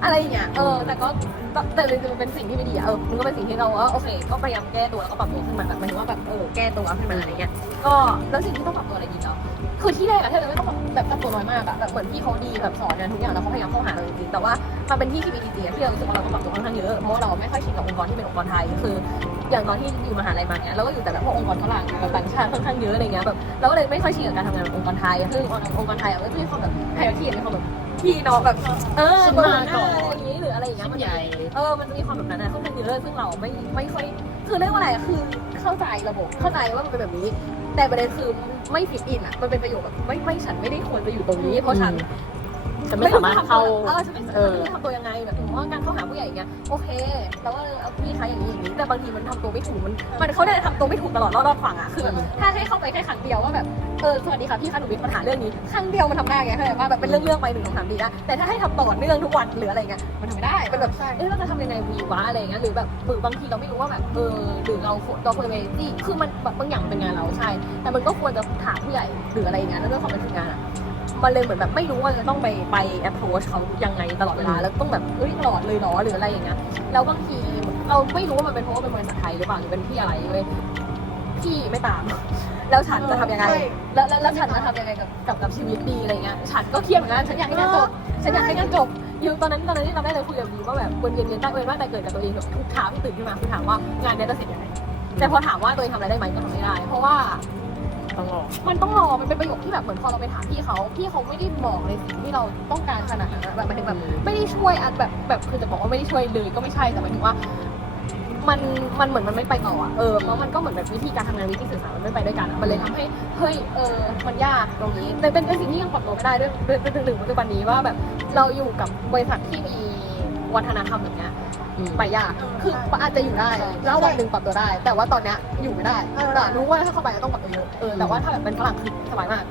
อะไรอย่างเงี้ยเออ แต่ก็ก็แต่จริงๆมันเป็นสิ่งที่ไม่ดีอะเออมันก็เป็นสิ่งที่เราว่าโอเค ก็พยายามแก้ตัวแล้วก็ปรับตัวขึ้นมาแบบหมายถึงว่าแบบเออแก้ตัวขึ้นมาอะไรเงี้ยก็แล้วสิ่งที่ต้องปรับตัวอะไรดีเนาะคือที่แรกอะที่เราไม่ต้องแบบปรับตัวน้อยมากอะแบบเหมือนพี่เขาดีแบบสอนงานทุกอย่างแล้วเขาพยายามเข้าหาเราจริงๆแต่ว่ามันเป็นที่ที่มีดีๆที่เรารู้สึกว่าเราต้องปรับตัวค่อนข้างเยอะเพราะว่าเราไม่ค่อยชินกับองค์กรที่เป็นองค์กรไทยคือ อย่างตอนที่อยู่มหาลัยมาเนี่ยเราก็อยู่แต่แบบพวกองค์กรฝรั่งแบบต่างชาติค่อนข้างเยอะอะไรเงี้ยแบบเราก็เลยไม่ค่อยชินกับการทำงานกับองค์กรไทยซึ่งองค์กรไทยอะก็จะมีความแบบไฮรักีมีความแบบพี่น้องแบบเออฉันเบอมาร์หก่น้าอนอะไรอย่างงี้หรืออะไรอย่างเงี้ยมันใหญ่เออมันจะมีความแบบนั้นนะค่อนข้างเยอะซึ่งเราไม่ไม่ค่อยคือเรียกว่าอะไรอะคือเข้าใจระบบเข้าใจว่ามันเป็นแบบนี้ แต่ประเด็นคือไม่ฟิตอินอะมันเป็นประโยคแบบไม่ไม่ฉันไม่ได้ควรจะอยู่ตรงนี้ เพราะฉัน ฉันไม่สามารถเข้า เออฉันไม่เออฉันไม่รู้จะทำตัวยังไงแบบถึงว่าการเข้าหาผู้ใหญ่อย่างเงี้ยโอเคแล้วว่าเอาพี่คะอย่างนี้อย่างนี้แต่บางทีมันทำตัวไม่ถูกมันมันเขาได้ทำตัวไม่ถูกตลอดรอดๆฝั่งอะคือแบบถ้าให้เข้าไปแค่ครั้งเดียวว่าแบบเออสวัสดีค่ะพี่คะหนูมีปัญหาเรื่องนี้ครั้งเดียวมันทำได้ไงเข้าใจว่าแบบเป็นเรื่องๆไปหนึ่งสองสามดีนะแต่ถ้าให้ทำต่อเนื่องทุกวันหรืออะไรเงี้ยมันทำไม่ได้เป็นแบบใช่เอ๊ะเราจะทำยังไงวีวะอะไรเงี้ยหรือแบบหรือบางทีเราไม่รู้ว่าแบบเออหรือเราเราควรจะไปที่คือมันแบบบางอย่างมันเป็นงานเราใช่ แต่มันก็ควรจะถามผู้ใหญ่หรืออะไรอย่างเงี้ยแล้วเรื่องความเป็นทีมงานอะ มันเลยเหมือนแบบไม่รู้ว่าจะต้องไปไป approach เขายังไงตลอดเวลาแล้วต้องแบบเอ้ยตลอดเลยเหรอหรืออะไรอย่างเงี้ยแล้วบางทีเราไม่รู้ว่ามันเป็นเพราะว่าเป็นบริษัทไทยหรือเปล่าหรือเป็นที่อะไรเว้ยพี่ไม่ตาม แล้วฉันจะทำยังไง แล้วแล้วแล้วฉันจะทำยังไงกับกับกับชีวิตดีอะไรเงี้ยฉันก็เครียดเหมือนกันฉันอยากให้งานจบฉันอยากให้งานจบอยู่ตอนนั้นตอนนั้นที่เราได้เลยคุยกับบีว่าแบบวนเวียนเวียนใต้เวียนว่าแต่เกิดกับตัวเองแบบทุกเช้าที่ตื่นขึ้นมาคือถามว่างานเนี้ยจะเสร็จยังไงแต่พอถามว่าตัวเองทำอะไรได้ไหมก็ทำไม่ได้ เพราะว่า ต้องรอ มันต้องรอ มันเป็นประโยคที่แบบเหมือนพอเราไปถามพี่เขาพี่เขาไม่ได้บอกในสิ่งที่เราต้องการขนาดนั้นอะแบบหมายถึงแบบไม่ได้ช่วยอะแบบแบบคือจะบอกว่าไม่ได้ช่วยเลยก็ไม่ใช่แต่หมายถึงว่า มันมันเหมือนมันไม่ไปต่ออะเออเพราะมันก็เหมือนแบบวิธีการทำงานวิธีสื่อสารมันไม่ไปด้วยกันอะมันเลยทำให้เฮ้ยเออมันยากตรงนี้แต่เป็นเป็นสิ่งที่ยังปรับตัวไม่ได้ด้วยด้วยด้วยถึงปัจจุบันนี้ว่าแบบเราอยู่กับบริษัทที่มีวัฒนธรรมแบบเนี้ย ไปยากคืออาจจะอยู่ได้ แล้ววันหนึ่งปรับตัวได้ แต่ว่าตอนเนี้ยอยู่ไม่ได้แต่รู้ว่าถ้าเข้าไปต้องปรับตัวเยอะเออแต่ว่าถ้าแบบเป็นฝรั่งคือสบายมาก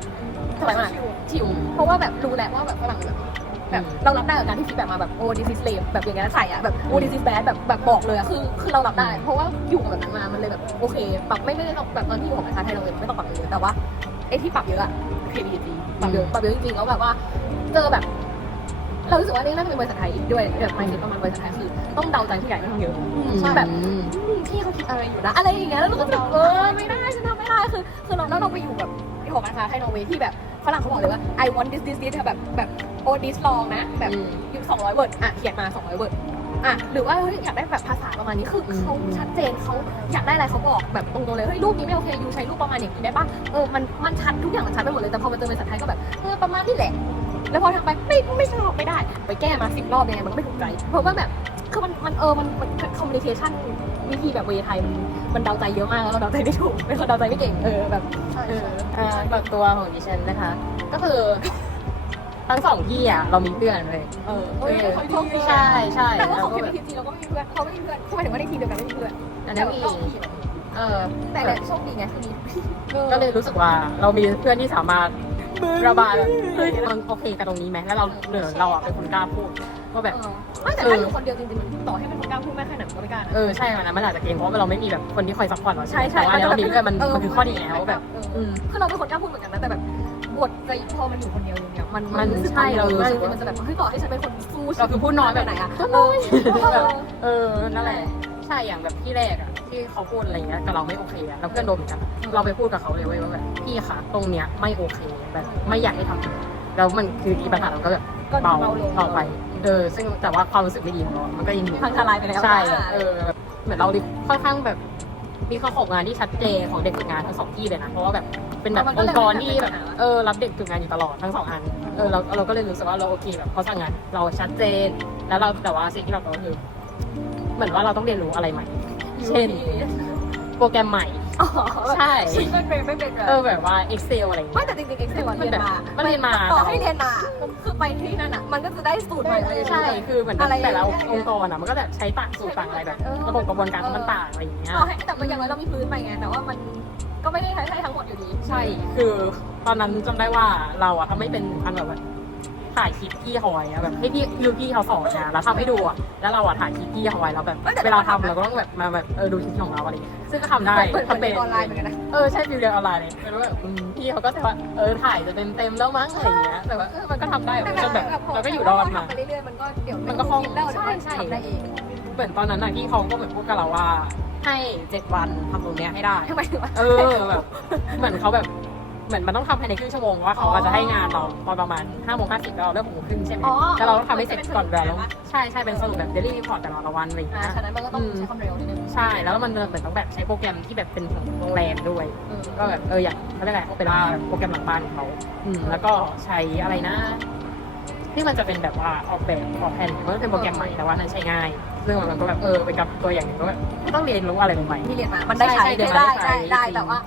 สบายมากชิวเพราะว่าแบบรู้แหละว่าแบบฝรั่งแบบแบบเรารับได้กับการที่ฟีดแบ็กมาแบบโอ้ดิซิสเลฟแบบอย่างเงี้ยใส่อะแบบโอ้ดิซิสแบดแบบแบบบอกเลยอะคือคือเรารับได้ เพราะว่าอยู่กับแบบนั้นมามันเลยแบบโอเคปรับไม่ไม่ได้ต้องแบบตอนที่อยู่ของประชาไทยเราเองไม่ต้องปรับเยอะแต่ว่าไอ้ที่ปรับเยอะอะ creativity ปรับเยอะปรับเยอะจริงๆแล้วแบบว่าเจอแบบ เรารู้สึกว่านี่น่าจะเป็นบริษัทไทยด้วยแบบไม่คิดประมาณบริษัทไทยคือ ต้องเดาใจผู้ใหญ่ค่อนข้างเยอะใช่แบบอืมพี่เขาคิดอะไรอยู่นะอะไรอย่างเงี้ยแล้วเราก็แบบเออไม่ได้ฉันทำไม่ได้คือคือเราแล้วเราไปอยู่แบบที่หอการค้าไทยนอร์เวย์ที่แบบฝรั่งเขาบอกเลยว่า I want this this this แบบแบบโอ this long นะ แบบยุสองร้อยเวิร์ดอะเขียนมาสองร้อยเวิร์ดอะหรือว่าเฮ้ยอยากได้แบบภาษาประมาณนี้คือเขาชัดเจนเขาอยากได้อะไรเขาบอกแบบตรงๆเลยเฮ้ยรูปนี้ไม่โอเคยูใช้รูปประมาณอย่างนี้ได้ปะเออมันมันชัดทุกอย่างมันชัดไปหมดเลยแต่พอมาเจอภาษาไทยก็แบบเออประมาณนี้แหละ แล้วพอทำไปไม่ไม่ชอบไม่ได้ ไปแก้มาสิบรอบยังไงมันก็ไม่ถูกใจเพราะว่าแบบ คือมันมันเออมันมันคอมมิวนิเคชันวิธีแบบเวไทยมันมันเดาใจเยอะมากแล้วเราเดาใจไม่ถูกเป็นคนเดาใจไม่เก่งเออแบบใช่เออใช่อ่าปรับตัวของดิฉันนะคะ ก็คือทั้งสองที่อะเรามีเพื่อนเลยเออเออเขาโชคดีใช่ใช่แต่ว่าของก็เคแบบมีทีเราก็ไม่มีเพื่อนเขาไม่มีเพื่อนเขาหมายถึงว่าในทีมเดียวกันไม่มีเพื่อนอันแต่นั้นว่ามีนอกทีมเออแต่เนี่ยโชคดีไงคือมีก็เลยรู้สึกว่าเรามีเพื่อนที่สามารถระบายแบบเฮ้ยมันโอเคกับตรงนี้ไหมแล้วเราเหนือเราอะเป็นคนกล้าพูด ว่าแบบเออไม่แต่ถ้าอยู่คนเดียวจริงๆมันต่อให้เป็นคนกล้าพูดแม่แค่ไหนมันก็ไม่กล้านะ เออใช่มันนะมันอาจจะเกรงเพราะว่าเราไม่มีแบบคนที่คอยซัพพอร์ตเราใช่ใช่แต่ว่าอันนี้เรามีเพื่อนมันมันคือข้อดีแล้วแบบเอออืมคือเราเป็นคนกล้าพูดเหมือนกันนะแต่แบบบทใจพอมันอยู่คนเดียวอย่างเงี้ยมันมันใช่เรารู้สึกว่ามันจะแบบเฮ้ยต่อให้ฉันเป็นคนสู้เราคือพูดน้อยไปไหนอะพูดเอน้ออยเออเออนั่นแหละใช่อย่างแบบที่แรกอะที่เขาพูดอะไรเงี้ยกับเราไม่โอเคอะเราเพื่อนโดนเหมือนกันเราไปพูดกับเขาเลยเว้ยว่าแบบพี่คะตรงเนี้ยไม่โอเคแบบไม่อยากให้ทำแล้วมันคืออีปัญหาเราก็แบบก็เบาเบาลงต่อไป เออซึ่งแต่ว่าความรู้สึกไม่ดีของเรามันก็ยังอยู่พังทลายไปแล้วใช่จ้าเออแบบเหมือนเราค่อนข้างแบบมีข้อขอบงานที่ชัดเจนของเด็กฝึกงานทั้งสองที่เลยนะเพราะว่าแบบเป็นแบบองค์กรที่แบบเออรับเด็กฝึกงานอยู่ตลอดทั้งสองอันเออเราเราก็เลยรู้สึกว่าเราโอเคแบบเขาสั่งงานเราชัดเจน แล้วเราแต่ว่าสิ่งที่เราต้องคือเหมือนว่าเราต้องเรียนรู้อะไรใหม่ เช่น โปรแกรมใหม่ อ๋อใช่ไม่เป็นไม่เป็นเออแบบว่า Excel อะไรอย่างไม่เงี้ย แต่จริงๆ Excel อะมัเรีนยนแบบมามันเรียนมา ต่อให้เรียนมาคือไปที่นั่นอะ มันก็จะได้สูตรใหม่เลย ใช่ คือเหมือนอะไรแต่ละองค์กรอะ มันก็แบบใช้ต่างสูตรต่างอะไรแบบระบบกระบวนการมันต่างอะไรอย่างเงี้ย ต่อให้แต่มันอย่างไรเรามีพื้นไปไงแต่ว่ามันก็ไม่ได้ใช้ทั้งหมดอยู่ดี ใช่ คือตอนนั้นจำได้ว่าเราอะทำไม่เป็นอันแบบว่า ถ่ายคลิปพี่ฮอยอะแบบให้พี่ยูพี่เขาสอนนะแล้วทำให้ดูอะแล้วเราอะถ่ายคลิปพี่ฮอยแล้วแบบเวลาทำเราก็ต้องแบบมาแบบเออดูคลิปของเราอะไรอย่างเงี้ยซึ่งก็ทำได้เปิดเปิดทำเป็นออนไลน์เหมือนกันนะเออใช่ฟิวเรียนออนไลน์เลยแล้วแบบอืมพี่เขาก็จะว่าเออถ่ายจะเต็มเต็มๆแล้วมั้งอะไรอย่างเงี้ยแต่ว่าเออมันก็ทำได้จนแบบเราก็อยู่รอดมาไปเรื่อยๆมันก็เดี๋ยวมันก็คล่องแล้วเดี๋ยวมันใช่ใช่ ทำได้เองเหมือนตอนนั้นน่ะพี่เขาก็เหมือนพูดกับเราว่าให้เจ็ดวันทำตรงเนี้ยให้ได้ ทำไมถึงว่า เออแบบเหมือนเขาแบบ เหมือนมันต้องทำภายในครึ่งชั่วโมงว่าเขาอาจจะให้งานเราตอนประมาณ5้าโมงห้าสิบเราเลิกหกโมงครึ่งใช่ไหมอ๋อแล้วเราต้องทำให้เสร็จก่อนเวลาเป็นสรุปแล้วใช่ใช่เป็นสรุปแบบเดลี่รีพอร์ตแต่ละวันอะไรอย่างอ่าเงี้ยฉะนั้นมันก็ต้องใช้ความเร็วนิดนึงใช่แล้วมันเหมือนต้องแบบใช้โปรแกรมที่แบบเป็นของโรงแรมด้วย เออก็แบบเอออย่างเขาเรียกอะไรโอเปร่าโปรแกรมหลังบ้านของเขาอืมแล้วก็ใช้อะไรนะ ที่มันจะเป็นแบบว่าออกแบบออกแผนมันก็เป็นโปรแกรมใหม่แต่ว่านั้นใช้ง่าย ซึ่งมันก็แบบเออเป็นกับตัวอย่างหนึ่งก็แบบไม่ต้องเรียนรู้อะไรใหม่ ที่เรียนมา มันได้ใช้ใช่ใช่ได้ใช่ได้ใช่ได้ แต่ว่า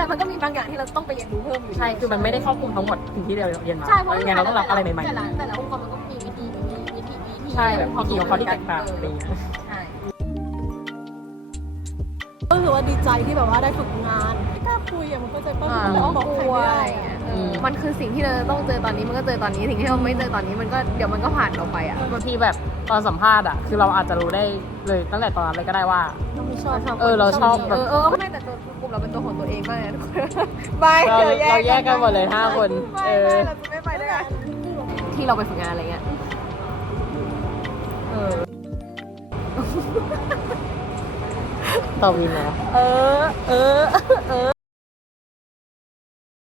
แต่มันก็มีบางอย่างที่เราต้องไปเรียนรู้เพิ่มอยู่ๆใช่ คือมันไม่ได้ครอบคลุมทั้งหมดสิ่งที่เราเรียนมาใช่เพราะยังไงเราต้องรับอะไรใหม่แต่ละแต่ละองค์กรมันก็มีวิธีมีวิธีวิธีๆใช่แบบวิธีของเขาที่แตกต่างอะไรอย่างเงี้ย ใช่ ก็คือว่าดีใจที่แบบว่าได้ฝึกงานไม่กล้าคุยอะมันก็จะป้าอ่าแต่ว่าบอกใครไม่ได้อะเออมันคือสิ่งที่เราต้องเจอตอนนี้มันก็เจอตอนนี้สิ่งที่เราไม่เจอตอนนี้มันก็เดี๋ยวมันก็ผ่านออกไปอะ บางทีแบบตอนสัมภาษณ์อะ คือเราอาจจะรู้ได้เลยตั้งแต่ตอนนั้นเลยก็ได้ว่า เราไม่ชอบ เออเราชอบ เออเออไม่แต่ตัวกลุ่ม เราเป็นตัวของตัวเองมากเลยนะทุกคนไม่เราดี๋ยวเราแยกกันหมดเลยห้าคนไม่เอไม่อเราจะไม่ไปด้วยกันที่เราไปฝึกงานอะไรเงี้ยเออต่อวินเหรอเออเออเออ